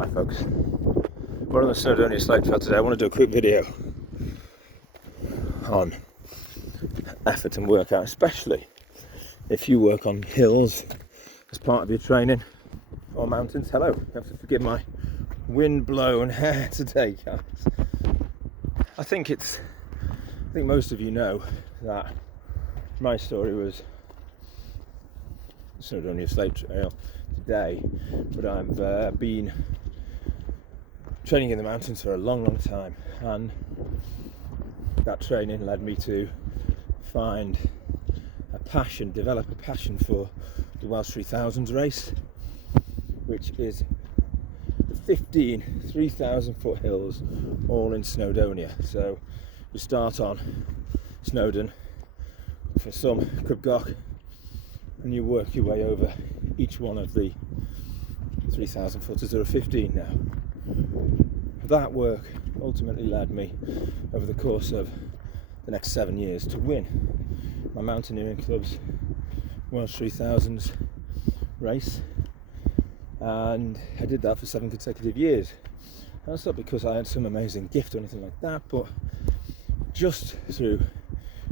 Hi folks, we're on the Snowdonia Slate Trail today. I want to do a quick video on effort and workout, especially if you work on hills as part of your training or mountains. Hello, you have to forgive my wind-blown hair today, guys. I think most of you know that my story was Snowdonia Slate Trail today, but I've been training in the mountains for a long time, and that training led me to develop a passion for the Welsh 3000 race, which is the 15 3,000 foot hills all in Snowdonia. So you start on Snowdon, for some Crib Goch, and you work your way over each one of the 3,000 footers. There are 15 now. That work ultimately led me over the course of the next 7 years to win my mountaineering club's Welsh 3000s race, and I did that for 7 consecutive years. And that's not because I had some amazing gift or anything like that, but just through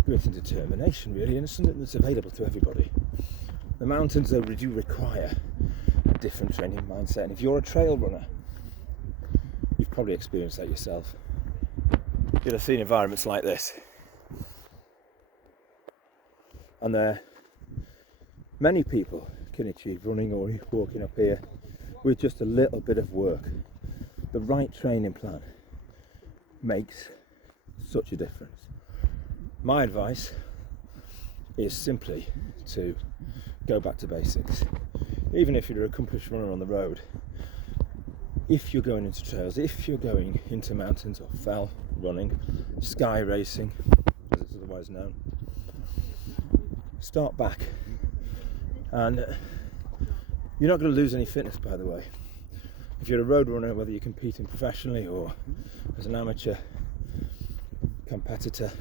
grit and determination, really, and it's something that's available to everybody. The mountains, though, do require a different training mindset, and if you're a trail runner, you've probably experienced that yourself. You'll have seen environments like this, and many people can achieve running or walking up here with just a little bit of work. The right training plan makes such a difference. My advice is simply to go back to basics. Even if you're a accomplished runner on the road, if you're going into trails, if you're going into mountains or fell running, sky racing, as it's otherwise known, start back. And you're not going to lose any fitness, by the way. If you're a road runner, whether you're competing professionally or as an amateur competitor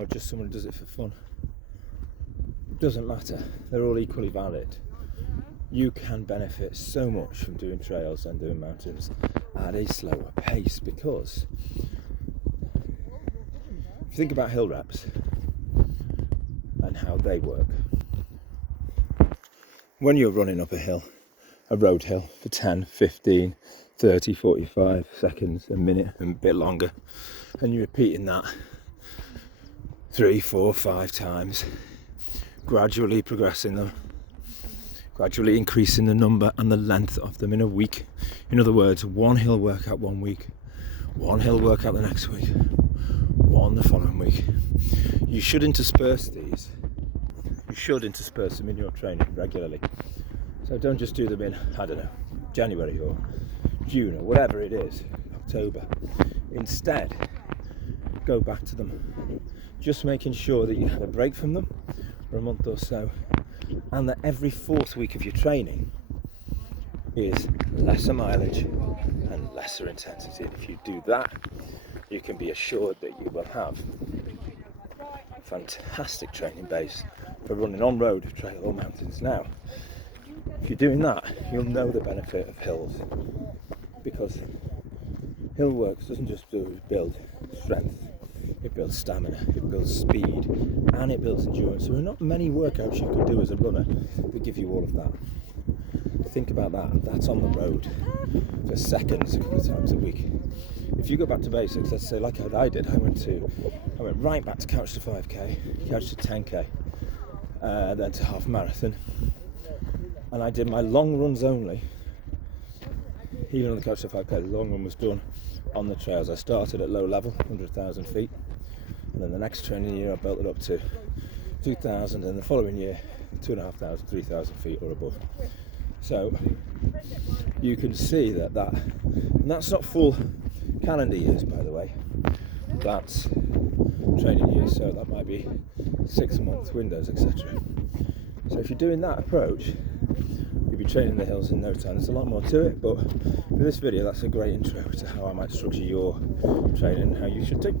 or just someone who does it for fun, it doesn't matter. They're all equally valid. You can benefit so much from doing trails and doing mountains at a slower pace, because if you think about hill reps and how they work, when you're running up a hill, a road hill, for 10, 15, 30, 45 seconds, a minute, and a bit longer, and you're repeating that 3, 4, 5 times, gradually progressing them, gradually increasing the number and the length of them in a week. In other words, one hill workout one week, one hill workout the next week, one the following week. You should intersperse these. You should intersperse them in your training regularly. So don't just do them in, I don't know, January or June or whatever it is, October. Instead, go back to them. Just making sure that you have a break from them for a month or so, and that every 4th week of your training is lesser mileage and lesser intensity. And if you do that, you can be assured that you will have a fantastic training base for running on road, trail or mountains. Now, if you're doing that, you'll know the benefit of hills, because hill work doesn't just build strength, it builds stamina, it builds speed, and it builds endurance. There are not many workouts you can do as a runner that give you all of that. Think about that. That's on the road for seconds a couple of times a week. If you go back to basics, let's say like I did, I went right back to Couch to 5k, Couch to 10k, then to half marathon, and I did my long runs only. Even on the Couch to 5k, the long run was done on the trails. I started at low level, 100,000 feet, and then the next training year I built it up to 2,000, and the following year 2,500, 3,000 feet or above. So you can see and that's not full calendar years, by the way, that's training years, so that might be 6-month windows, etc. So if you're doing that approach, you'll be training the hills in no time. There's a lot more to it, but for this video, that's a great intro to how I might structure your training and how you should do.